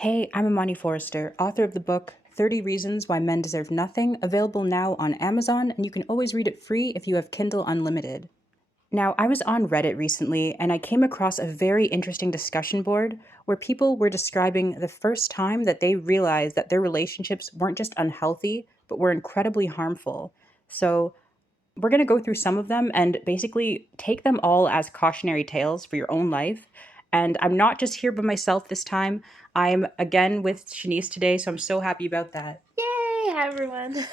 Hey, I'm Amani Forrester, author of the book 30 Reasons Why Men Deserve Nothing, available now on Amazon, and you can always read it free if you have Kindle Unlimited. Now, I was on Reddit recently and I came across a very interesting discussion board where people were describing the first time that they realized that their relationships weren't just unhealthy, but were incredibly harmful. So, we're going to go through some of them and basically take them all as cautionary tales for your own life. And I'm not just here by myself this time. I'm again with Shanice today, so I'm so happy about that. Yay! Hi everyone.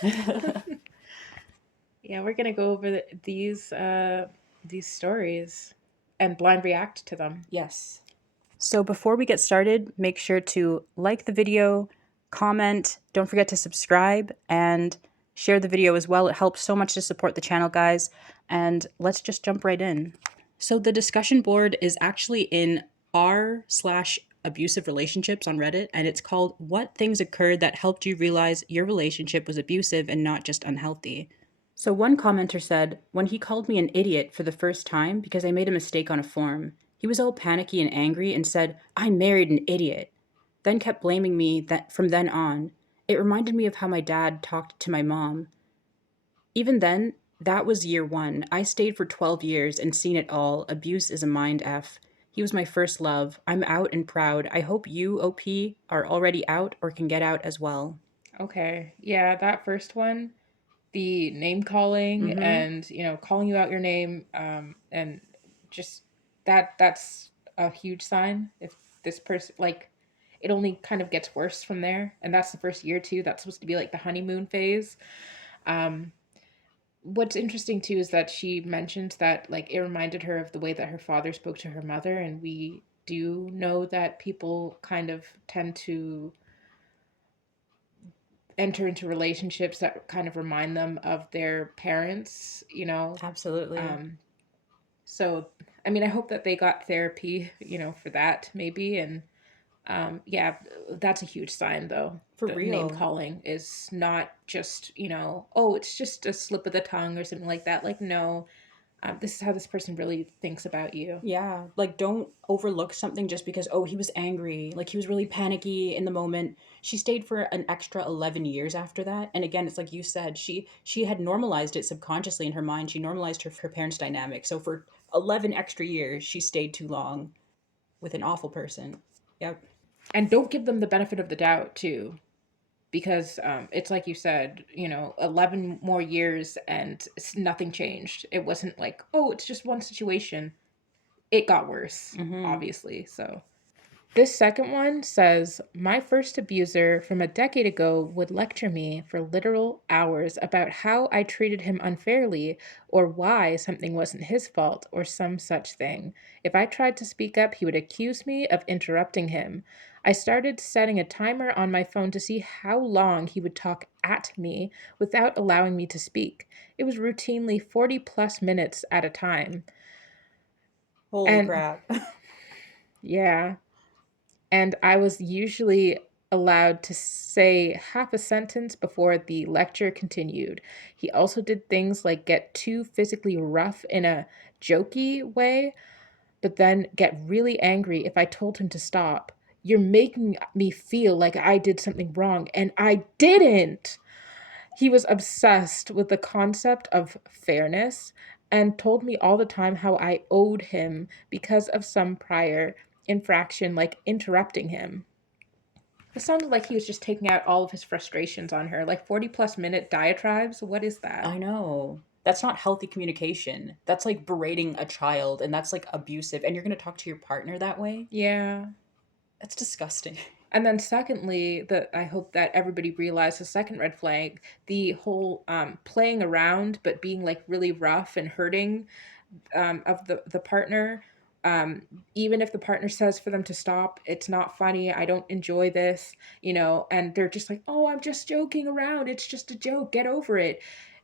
Yeah, we're gonna go over these stories and blind react to them. Yes. So before we get started, make sure to like the video, comment, don't forget to subscribe, and share the video as well. It helps so much to support the channel, guys. And let's just jump right in. So the discussion board is actually in r/abusive relationships on Reddit, and it's called What Things Occurred That Helped You Realize Your Relationship Was Abusive and Not Just Unhealthy. So one commenter said, when he called me an idiot for the first time because I made a mistake on a form, he was all panicky and angry and said, I married an idiot. Then kept blaming me that from then on. It reminded me of how my dad talked to my mom. Even then, that was year one. I stayed for 12 years and seen it all. Abuse is a mind F. He was my first love. I'm out and proud. I hope you, OP, are already out or can get out as well. Okay, yeah, that first one, the name calling Mm-hmm. and calling you out your name, and just that's a huge sign. If this person it only kind of gets worse from there, and that's the first year too. That's supposed to be like the honeymoon phase. Um, what's interesting too is that she mentioned that like it reminded her of the way that her father spoke to her mother, and we do know that people kind of tend to enter into relationships that kind of remind them of their parents. Absolutely. um so I mean, I hope that they got therapy, for that maybe. And yeah, that's a huge sign though. For The name real. calling is not just, oh, it's just a slip of the tongue or something like that. Like, no, this is how this person really thinks about you. Yeah, like don't overlook something just because, oh, he was angry. Like he was really panicky in the moment. She stayed for an extra 11 years after that. And again, it's like you said, she had normalized it subconsciously in her mind. She normalized her parents' dynamic. So for 11 extra years, she stayed too long with an awful person. Yep. And don't give them the benefit of the doubt too, because it's like you said, 11 more years and nothing changed. It wasn't like, oh, it's just one situation. It got worse, Mm-hmm. obviously. So this second one says, my first abuser from a decade ago would lecture me for literal hours about how I treated him unfairly or why something wasn't his fault or some such thing. If I tried to speak up, he would accuse me of interrupting him. I started setting a timer on my phone to see how long he would talk at me without allowing me to speak. It was routinely 40 plus minutes at a time. Holy And crap. yeah, and I was usually allowed to say half a sentence before the lecture continued. He also did things like get too physically rough in a jokey way, but then get really angry if I told him to stop. You're making me feel like I did something wrong, and I didn't. He was obsessed with the concept of fairness and told me all the time how I owed him because of some prior infraction, like interrupting him. It sounded like he was just taking out all of his frustrations on her, like 40 plus minute diatribes. What is that? I know. That's not healthy communication. That's like berating a child and that's like abusive. And you're going to talk to your partner that way? Yeah. That's disgusting. And then secondly, that I hope that everybody realized the second red flag, the whole playing around but being like really rough and hurting of the partner. Um, Even if the partner says for them to stop, it's not funny. I don't enjoy this, and they're just like, oh, I'm just joking around. It's just a joke. Get over it.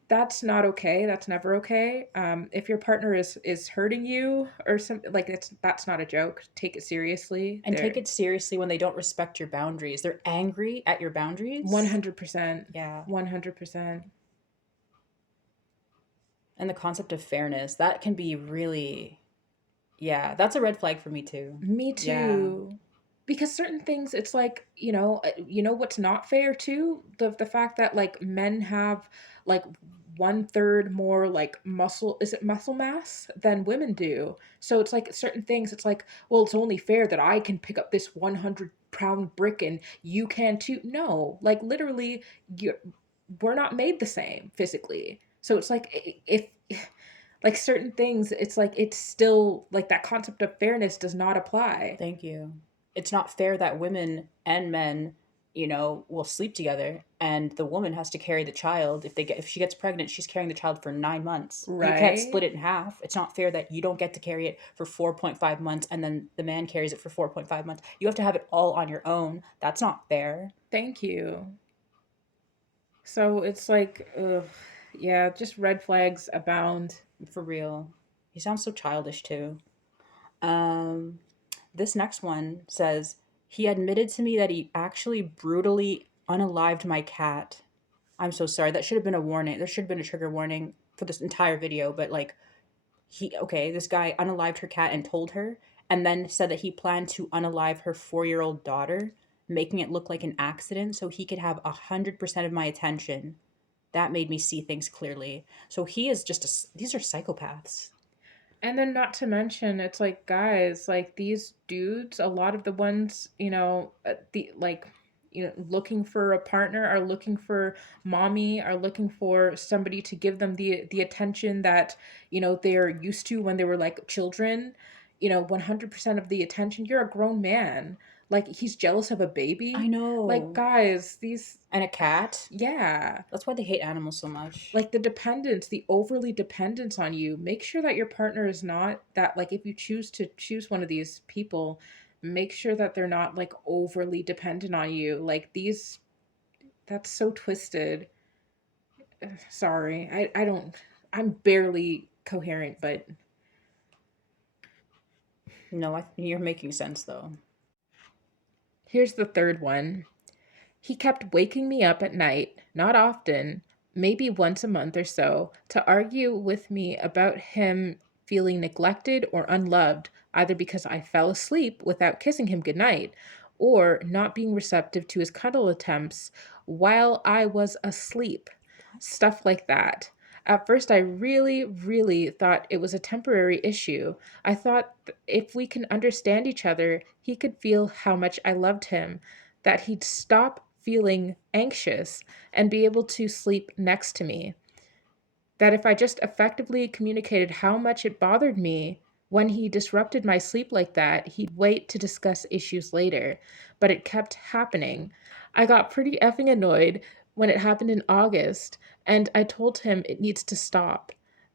That's not okay. That's never okay. If your partner is hurting you or something, like that's not a joke. Take it seriously. And take They're it seriously when they don't respect your boundaries. They're angry at your boundaries. 100%, Yeah. 100%. And the concept of fairness, that can be really, yeah, that's a red flag for me too. Me Yeah. too. because certain things, it's like, you know what's not fair too, the fact that like men have like one third more like muscle, is it muscle mass, than women do. So it's like certain things, it's like, well, it's only fair that I can pick up this 100-pound brick and you can too. No, like literally, you we're not made the same physically. So it's like, if like certain things, it's like it's still like that concept of fairness does not apply. Thank you. It's not fair that women and men, will sleep together and the woman has to carry the child. If she gets pregnant, she's carrying the child for 9 months. You can't split Right? it in half. It's not fair that you don't get to carry it for 4.5 months and then the man carries it for 4.5 months. You have to have it all on your own. That's not fair. Thank you. So it's like, ugh, yeah, just red flags abound. For real. He sounds so childish too. Um this next one says he admitted to me that he actually brutally unalived my cat. I'm so sorry. That should have been a warning. There should have been a trigger warning for this entire video, but like this guy unalived her cat and told her, and then said that he planned to unalive her 4-year-old daughter, making it look like an accident so he could have 100% of my attention. That made me see things clearly. So he is just these are psychopaths. And then, not to mention, it's like, guys, like these dudes, a lot of the ones, the like, looking for a partner, are looking for mommy, are looking for somebody to give them the attention that, they're used to when they were like children. 100% of the attention. You're a grown man. Like, he's jealous of a I baby. Like, know. guys, these, And a cat. yeah, That's why they hate animals so much. like the dependence, the overly dependence on you. Make sure that your partner is not that, like, if you choose to choose one of these people, make sure that they're not like overly dependent on you. Like these, that's so twisted. Sorry. I don't, I'm barely coherent, but No, you're making sense though. here's the third one. He kept waking me up at night, not often, maybe once a month or so, to argue with me about him feeling neglected or unloved, either because I fell asleep without kissing him goodnight, or not being receptive to his cuddle attempts while I was asleep. Stuff like that. At first, I really, really thought it was a temporary issue. I thought if we can understand each other, he could feel how much I loved him, that he'd stop feeling anxious and be able to sleep next to me. That if I just effectively communicated how much it bothered me when he disrupted my sleep like that, he'd wait to discuss issues later. But it kept happening. I got pretty effing annoyed when it happened in August, and I told him it needs to stop.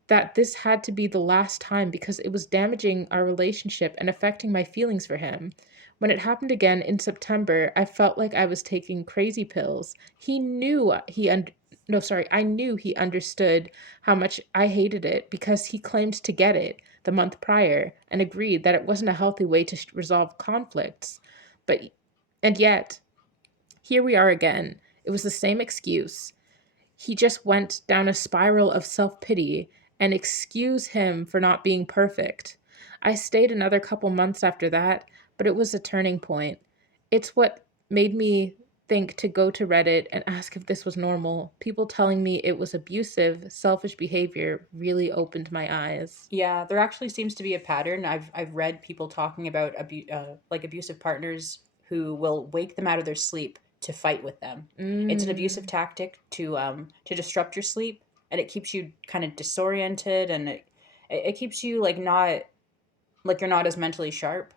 That this had to be the last time because it was damaging our relationship and affecting my feelings for him. When it happened again in September, I felt like I was taking crazy pills. He knew he un- No, sorry, I knew he understood how much I hated it because he claimed to get it the month prior and agreed that it wasn't a healthy way to resolve conflicts. But, and yet, here we are again. It was the same excuse. He just went down a spiral of self pity and excuse him for not being perfect. I stayed another couple months after that, but it was a turning point. It's what made me think to go to Reddit and ask if this was normal. People telling me it was abusive, selfish behavior really opened my eyes. Yeah, there actually seems to be a pattern. I've read people talking about like abusive partners who will wake them out of their sleep to fight with them. It's an abusive Mm, tactic to disrupt your sleep, and it keeps you kind of disoriented, and it keeps you like you're not as mentally sharp,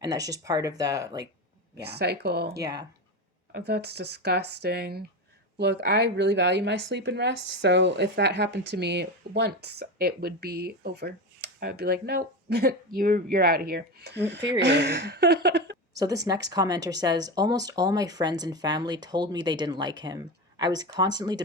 and that's just part of the like yeah. cycle. Yeah. Oh, that's disgusting. Look, I really value my sleep and rest, so if that happened to me once, it would be over. I would be like, nope, you're out of here. Period. So this next commenter says, almost all my friends and family told me they didn't like him. I was constantly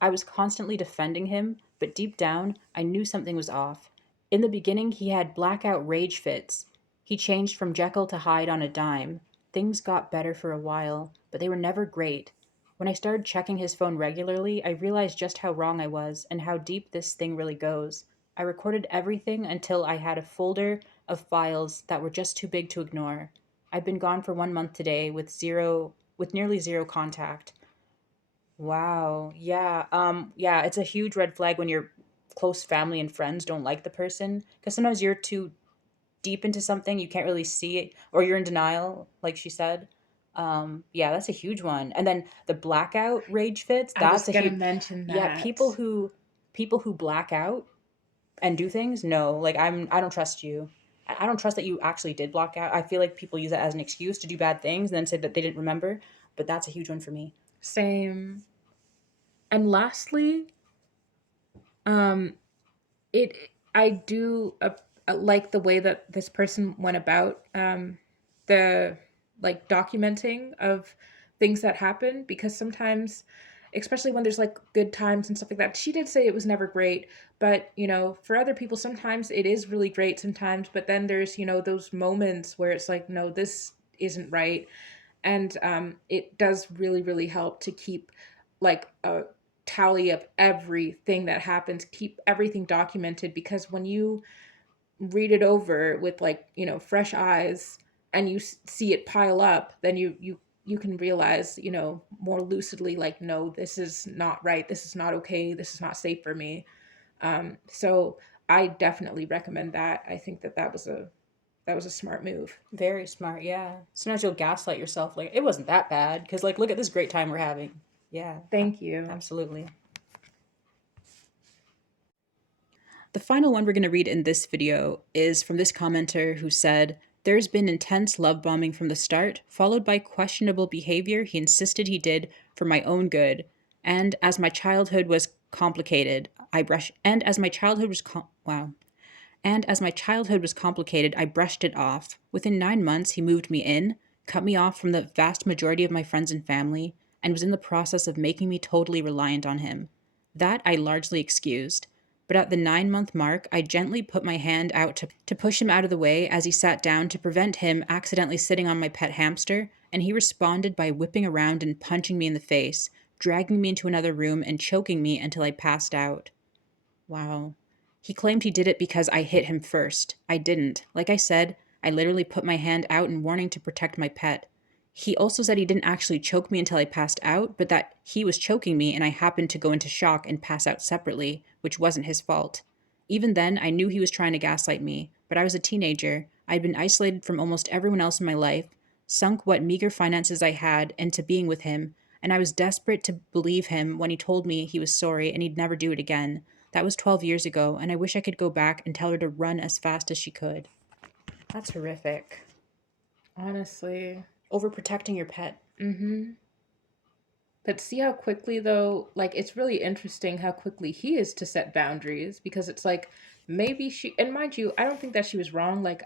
I was constantly defending him, but deep down, I knew something was off. In the beginning, he had blackout rage fits. He changed from Jekyll to Hyde on a dime. Things got better for a while, but they were never great. When I started checking his phone regularly, I realized just how wrong I was and how deep this thing really goes. I recorded everything until I had a folder of files that were just too big to ignore. I've been gone for 1 month today with nearly zero contact. Wow. Yeah. Yeah, it's a huge red flag when your close family and friends don't like the person because sometimes you're too deep into something, you can't really see it, or you're in denial, like she said. Yeah, that's a huge one. And then the blackout rage fits, I was that's a gonna huge. mention Yeah, that. people who black out and do things, no, like I don't trust you. I don't trust that you actually did block out. I feel like people use that as an excuse to do bad things and then say that they didn't remember, but that's a huge one for me. Same. And lastly, um, it I do like the way that this person went about the like documenting of things that happen, because sometimes, especially when there's like good times and stuff like that, she did say it was never great, but for other people sometimes it is really great sometimes, but then there's those moments where it's like, no, this isn't right. And it does really really help to keep like a tally of everything that happens, keep everything documented, because when you read it over with like fresh eyes and you see it pile up, then you can realize more lucidly, like, no, this is not right, this is not okay, this is not safe for me. So I definitely recommend that. I think that was a smart move. Very smart, yeah. Sometimes you'll gaslight yourself, like it wasn't that bad because like look at this great time we're having. Yeah, Thank you. absolutely. The final one we're going to read in this video is from this commenter who said, "There's been intense love bombing from the start, followed by questionable behavior he insisted he did for my own good. And as my childhood was complicated, I brush and as my childhood was wow. And as my childhood was complicated, I brushed it off. Within 9 months, he moved me in, cut me off from the vast majority of my friends and family, and was in the process of making me totally reliant on him. That I largely excused. But at the 9 month mark, I gently put my hand out to push him out of the way as he sat down to prevent him accidentally sitting on my pet hamster, and he responded by whipping around and punching me in the face, dragging me into another room, and choking me until I passed out. Wow. He claimed he did it because I hit him first. I didn't. Like I said, I literally put my hand out in warning to protect my pet. He also said he didn't actually choke me until I passed out, but that he was choking me and I happened to go into shock and pass out separately, which wasn't his fault. Even then, I knew he was trying to gaslight me, but I was a teenager. I'd been isolated from almost everyone else in my life, sunk what meager finances I had into being with him, and I was desperate to believe him when he told me he was sorry and he'd never do it again. That was 12 years ago, and I wish I could go back and tell her to run as fast as she could. That's horrific. Honestly. Overprotecting your pet. Mm-hmm. But see how quickly, though, like, it's really interesting how quickly he is to set boundaries, because it's like maybe and mind you, I don't think that she was wrong. Like,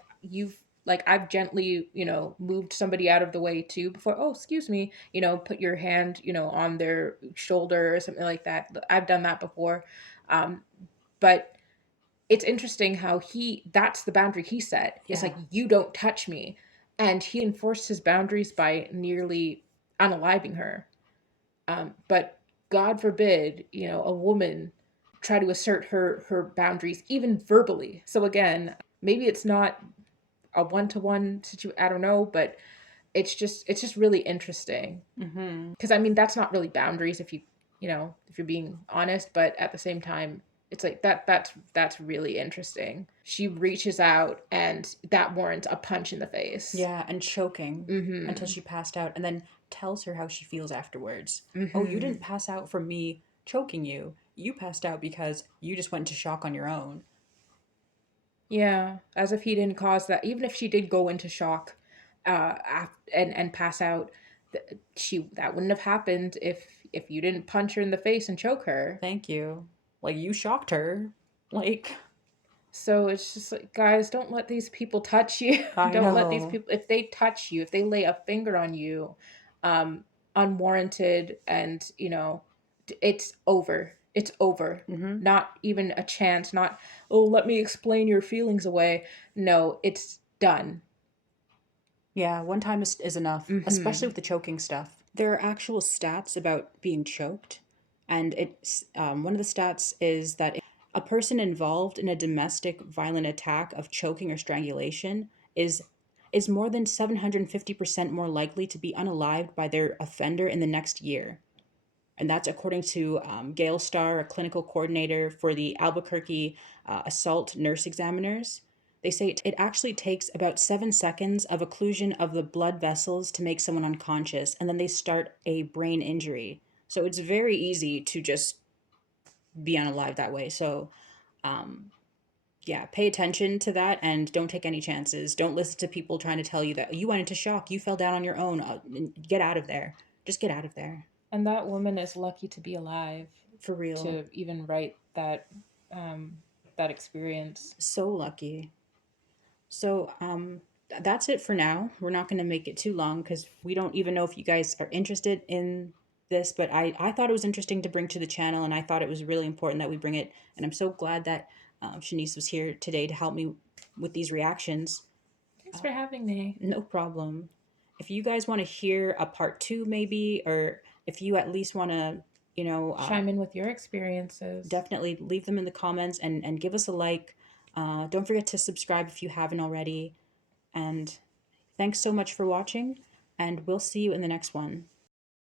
I've gently, moved somebody out of the way too before. Oh, excuse me, put your hand, on their shoulder or something like that. I've done that before. Um, but it's interesting how that's the boundary he set. It's Yeah. like, you don't touch me. And he enforced his boundaries by nearly unaliving her. But God forbid, a woman try to assert her boundaries even verbally. So again, maybe it's not a one-to-one situation. I don't know, but it's just really interesting, Mm-hmm. because I mean that's not really boundaries if you're being honest, but at the same time it's like that's really interesting. She reaches out and that warrants a punch in the face. Yeah, and choking until Mhm. she passed out, and then tells her how she feels afterwards. Oh, you didn't Mhm. pass out from me choking you. You passed out because you just went into shock on your own. Yeah, as if he didn't cause that. Even if she did go into shock, and pass out, she that wouldn't have happened if you didn't punch her in the face and choke her. Thank you. Like, you shocked her. Like, So it's just like, guys, don't let these people touch you. I Don't let these know. people, if they touch you, if they lay a finger on you, um, unwarranted, and it's over. It's over. Mm-hmm. Not even a chance. Not, oh, let me explain your feelings away. No, it's done. Yeah, one time is enough, especially Mm-hmm. with the choking stuff. There are actual stats about being choked, and it's one of the stats is that a person involved in a domestic violent attack of choking or strangulation is is more than 750% more likely to be unalived by their offender in the next year. And that's according to Gail Starr, a clinical coordinator for the Albuquerque assault nurse examiners. They say it actually takes about 7 seconds of occlusion of the blood vessels to make someone unconscious, and then they start a brain injury. So it's very easy to just be unalive that way. So, um, yeah, pay attention to that and don't take any chances. Don't listen to people trying to tell you that you went into shock, you fell down on your own. Get out of there. Just get out of there. And that woman is lucky to be alive For real. to even write um, that experience. So lucky. So, that's it for now. We're not going to make it too long because we don't even know if you guys are interested in this, but I thought it was interesting to bring to the channel, and I thought it was really important that we bring it. And I'm so glad that Shanice was here today to help me with these reactions. Thanks for having me. No problem. If you guys want to hear a part two, maybe, or if you at least want to, you know, Chime in with your experiences. definitely leave them in the comments and give us a like. Don't forget to subscribe if you haven't already. And thanks so much for watching, and we'll see you in the next one.